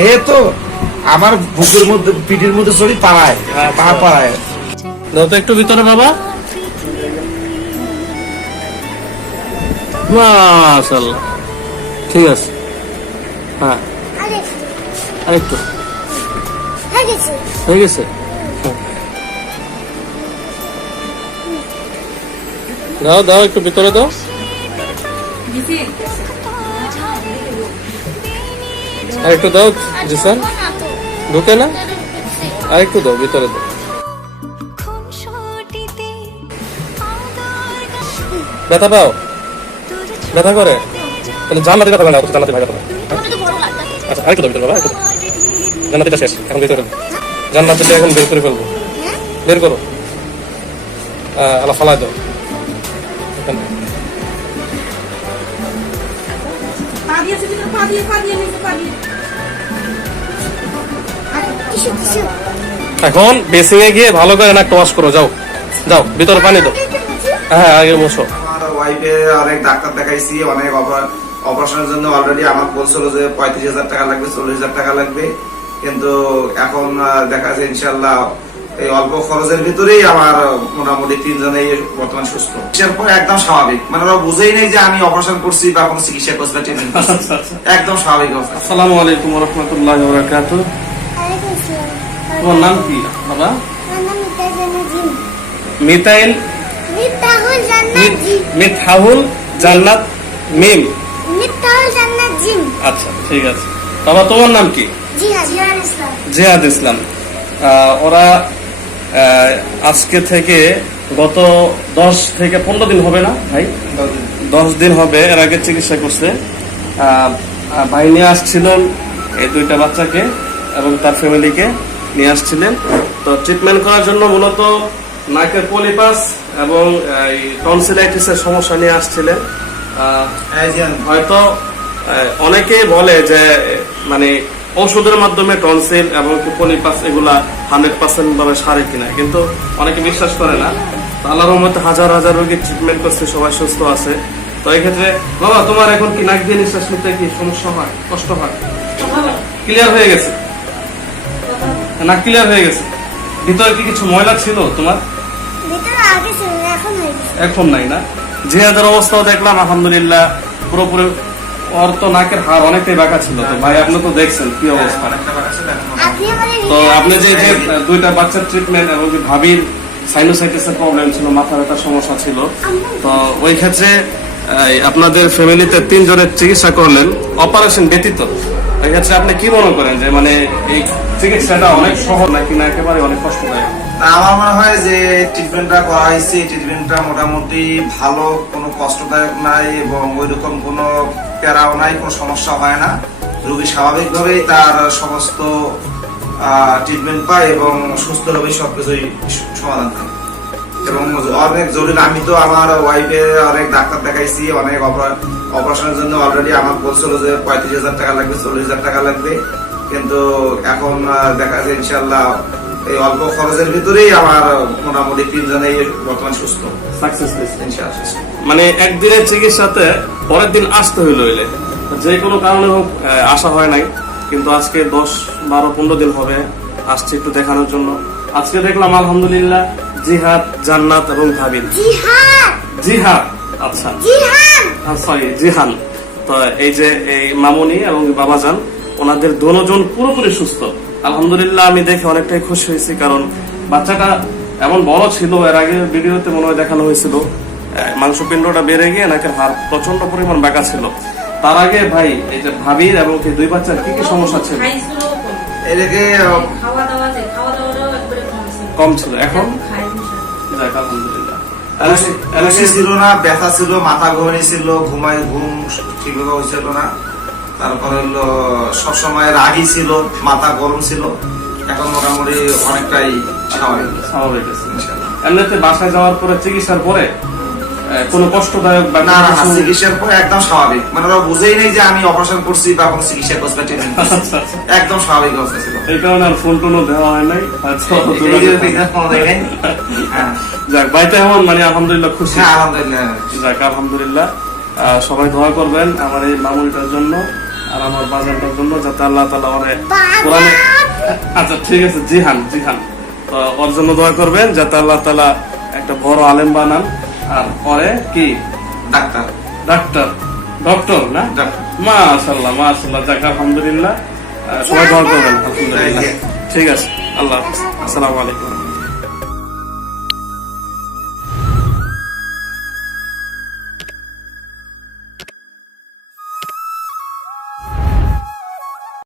এই তো আমার বুকের মধ্যে পিঠের মধ্যে চড়ি পাড়ায় পা পাড়ায়। দাও তো একটু ভিতরে বাবা। মাশাআল্লাহ, ঠিক আছে। হ্যাঁ আরেকটু হয়ে গেছে। দাও দাও একটু ভিতরে দাও। আরেকটু দাও জি স্যার, ঢুকে না, আরেকটু দাও ভিতরে দাও। ব্যথা পাও? ব্যথা করে? তাহলে জান্নাতের কথা বলে, জান্নাতে ভাই কথা। আচ্ছা আরেকটু দাও ভিতরে বাবা, আরেকটু। জান্নাতিটা শেষ, এখন ভিতরে জান্নাতিটা এখন বের করে ফেলবো। বের করো, আল্লাহ ফালাই দাও। এখন বেসিং এ গিয়ে ভালো করে নাকটা ওয়াশ করো, যাও যাও ভিতরে পানি দাও। হ্যাঁ আগে বসো। আমার ওয়াইফে অনেক ডাক্তার দেখাইছি, অনেক অপারেশনের জন্য অলরেডি আমার বলছিল যে 35,000 টাকা লাগবে, 40,000 টাকা লাগবে, কিন্তু এখন দেখা যাচ্ছে ইনশাল্লাহ এই অল্প খরচের ভিতরেই আমার মোটামুটি 3 জনেই বর্তমান সুস্থ। এরপর একদম স্বাভাবিক, মানে ওরা বুঝেই নেই যে আমি অপারেশন করছি বা কোনো চিকিৎসা করছি বা ট্রিটমেন্ট করছি, একদম স্বাভাবিক অবস্থা। আসসালামু আলাইকুম ওয়া রাহমাতুল্লাহি ওয়া বারাকাতুহু। তোমার নাম কি বাবা? মিতাইল মিতহাউল জান্নাত মিম। আচ্ছা ঠিক আছে বাবা, তোমার নাম কি? জিহাদ ইসলাম। ওরা আজকে থেকে গত 10 থেকে 15 দিন হবে না ভাই? 10 দিন হবে এর আগে চিকিৎসা করছে। ভাই নিয়ে আসছিলেন এই 2টা বাচ্চাকে এবং তার ফ্যামিলিকে নিয়ে আসছিলেন। তো ট্রিটমেন্ট করার জন্য মূলত নাকের পলিপাস এবং টনসিলাইটিসের সমস্যা নিয়ে আসছিলেন। হয়তো অনেকেই বলে যে মানে ঔষধের মাধ্যমে টনসিল এবং পলিপাস এগুলা 100% ভাবে সারে কিনা, কিন্তু অনেকে বিশ্বাস করে না। আল্লাহর রহমতে হাজার হাজার রোগীর ট্রিটমেন্ট করছে, সবাই সুস্থ আছে। তো এই ক্ষেত্রে বাবা তোমার এখন কি নাক দিয়ে নিঃশ্বাস নিতে কি সমস্যা হয়, কষ্ট হয়? ক্লিয়ার হয়ে গেছে? নাক ক্লিয়ার হয়ে গেছে। ভিতরে কি কিছু ময়লা ছিল তোমার? এখন নাই না? জিহাদের অবস্থাও দেখলাম আলহামদুলিল্লাহ পুরোপুরি। ওর তো নাকের হাড় অনেকটাই বাঁকা ছিল, তো ভাই আপনি তো দেখছেন কি অবস্থা। তো আপনি যে 2টা বাচ্চার ট্রিটমেন্ট এবং ভাবির সাইনোসাইটিসের প্রবলেম ছিল, মাথা ব্যথার সমস্যা ছিল, তো ওই ক্ষেত্রে আপনাদের ফ্যামিলিতে 3 জনের চিকিৎসা করলেন অপারেশন ব্যতীত। এই ক্ষেত্রে আপনি কি মনে করেন যে মানে এই চিকিৎসাটা অনেক সহজ নাকি না একেবারে অনেক কষ্টদায়ক? আমার মনে হয় যে ট্রিটমেন্টটা করা হয়েছে, ট্রিটমেন্টটা মোটামুটি ভালো, কোনো কষ্টদায়ক নাই এবং ওইরকম কোনো প্যারাও নাই, কোনো সমস্যা হয় না। রোগী স্বাভাবিকভাবেই তার সমস্ত ট্রিটমেন্ট পায় এবং সুস্থভাবে সবকিছুই সমাধান হয়। এবং অনেক জরুরি, আমি তো আমার ওয়াইফে অনেক ডাক্তার দেখাইছি, অনেক অপারেশনের জন্য অলরেডি আমার বলছিল যে 35,000 টাকা লাগবে, 40,000 টাকা লাগবে, কিন্তু এখন দেখা যাচ্ছে ইনশাল্লাহ এই অল্প খরচের ভিতরেই আমার মোটামুটি 3 জনেই বর্তমান সুস্থ, সাকসেস হয়েছে ইনশাআল্লাহ। মানে একদিনের চিকিৎসাতে পরের দিন আসতে হইল, যে কোনো কারণে হোক আসা হয় নাই, কিন্তু আজকে 10, 12, 15 দিন হবে আসছে একটু দেখানোর জন্য। আজকে দেখলাম আলহামদুলিল্লাহ জিহাদ, জান্নাত এবং ভাবিন। জিহাদ আচ্ছা সরি জিহান। তো এই যে এই মামুনি এবং বাবাজান, ওনাদের দুজন পুরোপুরি সুস্থ আলহামদুলিল্লাহ। আমি দেখে অনেকটাই খুশি হয়েছি, কারণ বাচ্চাটা এমন বড় ছিল, এর আগে ভিডিওতে মনে হয় দেখানো হয়েছিল, মাংসপিণ্ডটা বেড়ে গিয়ে নাকি হাড় প্রচন্ড পরিমাণ বাঁকা ছিল। তার আগে ভাই এই যে ভাবির এবং এই 2 বাচ্চার কি কি সমস্যা ছিল? এদিকে কম ছিল, এখন আলহামদুলিল্লাহ ছিল না, ব্যথা ছিল, মাথা ঘুমানি ছিল, ঘুম ঠিকভাবে হয়েছিল না, তারপরে হলো সবসময় রাগি ছিল, মাথা গরম ছিল, এখন মোটামুটি অনেকটাই স্বাভাবিক। এমনিতে বাসায় যাওয়ার পরে চিকিৎসার পরে কোনো কষ্টদায়ক বা না? চিকিৎসার পরে একদম স্বাভাবিক, মানে ওরা বুঝেই নেই যে আমি অপারেশন করছি বা কোনো চিকিৎসা করছি, একদম স্বাভাবিক অবস্থা ছিল। এই কারণে আর ফোন টোনও দেওয়া হয় নাই। যাক ভাইতে এমন মানে আলহামদুলিল্লাহ খুশি। আলহামদুলিল্লাহ, যাক আলহামদুলিল্লাহ। সবাই দোয়া করবেন আমার এই মামুনিটার জন্য, আর আমার বাজানটার জন্য, যাতে আল্লাহ তাআলা ওরে কোরআনে, আচ্ছা ঠিক আছে, জিহান তো ওর জন্য দোয়া করবেন যাতে আল্লাহ তাআলা একটা বড় আলেম বানান, আর পরে কি ডক্টর না, মাশাআল্লাহ যাক, আলহামদুলিল্লাহ। সবাই দোয়া করবেন, আলহামদুলিল্লাহ। ঠিক আছে, আল্লাহ হাফেজ, আসসালামু আলাইকুম।